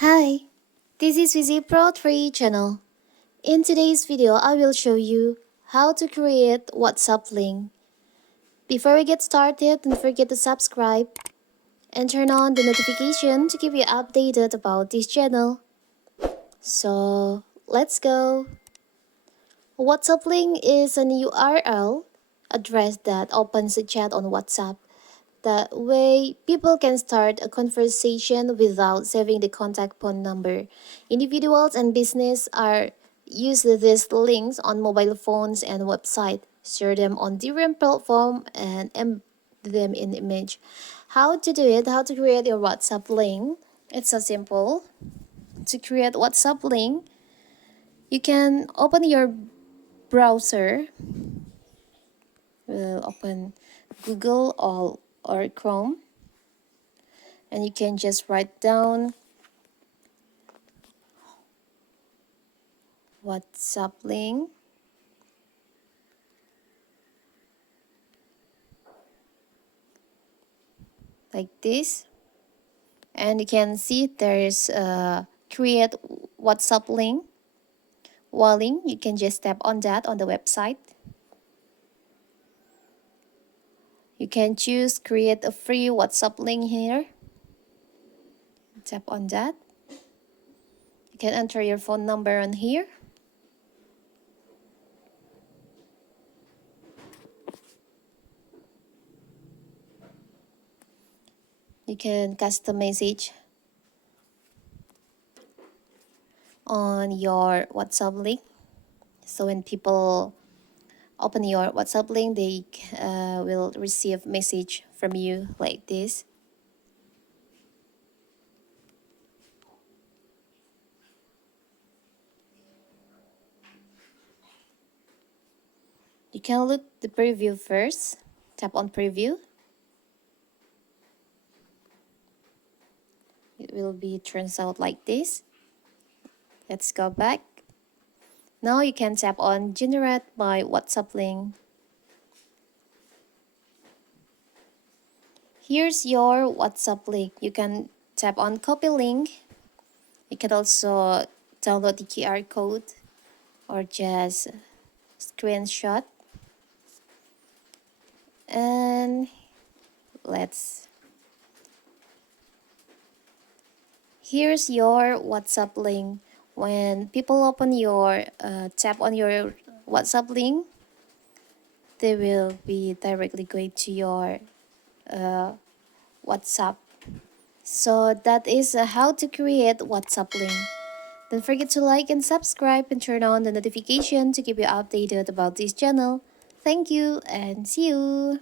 Hi, this is Vizi Pro 3 channel. In today's video, I will show you how to create WhatsApp link. Before we get started, don't forget to subscribe and turn on the notification to keep you updated about this channel. So, let's go. WhatsApp link is an URL address that opens a chat on WhatsApp. That way, people can start a conversation without saving the contact phone number. Individuals and business are use these links on mobile phones and website, share them on different platform and embed them in image. How to do it? How to create your WhatsApp link? It's so simple. To create WhatsApp link, you can open your browser. We'll open Google or Chrome, and you can just write down WhatsApp link. Like this, and you can see there's a create WhatsApp link wall link. You can just tap on that on the website. You can choose create a free WhatsApp link here. Tap on that. You can enter your phone number on here. You can custom message on your WhatsApp link, so when people open your WhatsApp link, they will receive message from you like this. You can look the preview first. Tap on preview. It will be turns out like this. Let's go back. Now you can tap on generate my WhatsApp link. Here's your WhatsApp link. You can tap on copy link. You can also download the QR code or just screenshot. And here's your WhatsApp link. When people open your tap on your WhatsApp link, they will be directly going to your WhatsApp. So that is how to create WhatsApp link. Don't forget to like and subscribe and turn on the notification to keep you updated about this channel. Thank you and see you.